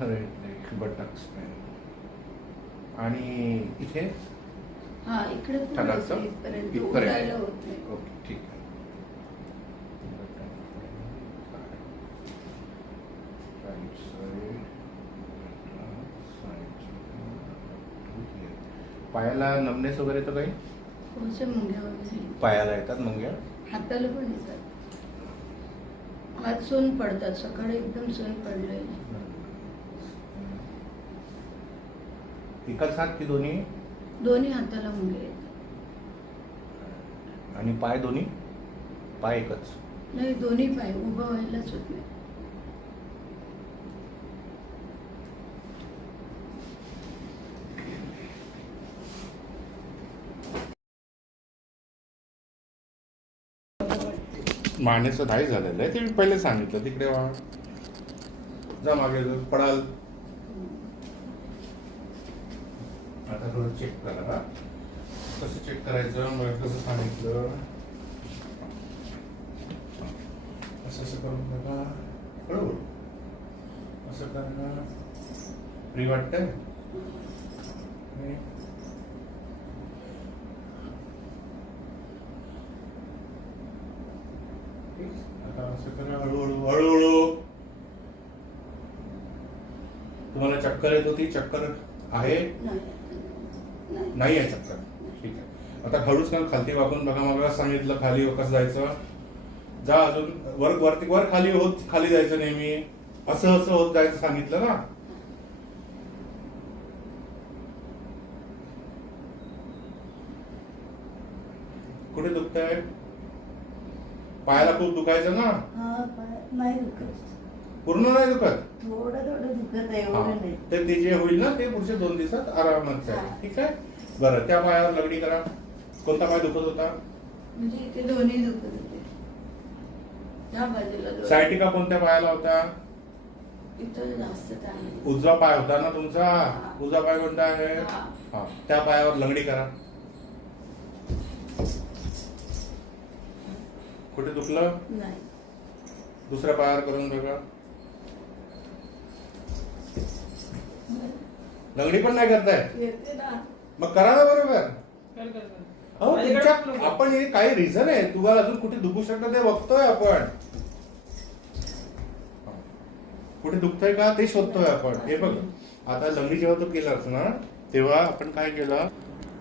Right leg buttocks pen आणि इथे हा इकडे टणाचं इथपर्यंत इथपर्यंत उतरायला होत नाही. ओके ठीक आहे. राईट साईड पायाला नमनेस वगैरे तर काही थोडसे मुंग्या वगैरे पायाला येतात मुंग्या हाताला पण येतात. हात सोन पडतात. सकाळी एकदम सोन पडले. एकाच हात की दोन्ही दोन्ही हाताला मुंग्या येतात. आणि पाय दोन्ही पाय एकच नाही दोन्ही पाय उभं व्हायलाच होत नाही. मानेचं धाई झालेलं आहे ते मी पहिले सांगितलं. तिकडे वा जा मागे पडाल. आता थोडं चेक करा. कसं चेक करायचं मला कसं सांगितलं. असं असं करून बघा. बरोबर असं करा. फ्री वाटतंय. आता असं करा हळूहळू हळूहळू. तुम्हाला चक्कर येत होती. चक्कर आहे नाही आहे चक्कर. ठीक आहे. आता हळूच का खालती वाकून बघा. मला सांगितलं खाली कसं जायचं. जा अजून वर खाली होत खाली जायचं नेहमी. असं असं होत जायचं सांगितलं ना. कुठे दुखतंय. पायाला खूप दुखायचं ना. नाही दुखत. पूर्ण नाही दुखत. थोडं थोडं दुखत आहे. एवढं नाही. तर ते जे होईल ना ते पुढच्या 2 दिवसात आरामात आहे. ठीक आहे. बरं त्या पायावर लगडी करा. कोणता पाय दुखत होता. म्हणजे इथे दोन्ही दुखत होते. त्या बाजूला दोन्ही. सायटिका कोणत्या पायाला होता. इथं जास्त आहे. उजवा पाय होता ना तुमचा. उजवा पाय कोणता आहे. हा त्या पायावर लंगडी करा. कुठे दुखलं नाही. दुसऱ्या पायावर करून बघा. लंगडी पण नाही करताय. येते ना. मग करा ना बरोबर. हो तुमच्या आपण हे काही रिझन आहे. तुम्हाला अजून कुठे दुखू शकतं ते बघतोय आपण. कुठे दुखतंय का ते शोधतोय आपण. हे बघ आता लंगडी जेव्हा तू केलास ना तेव्हा आपण काय केलं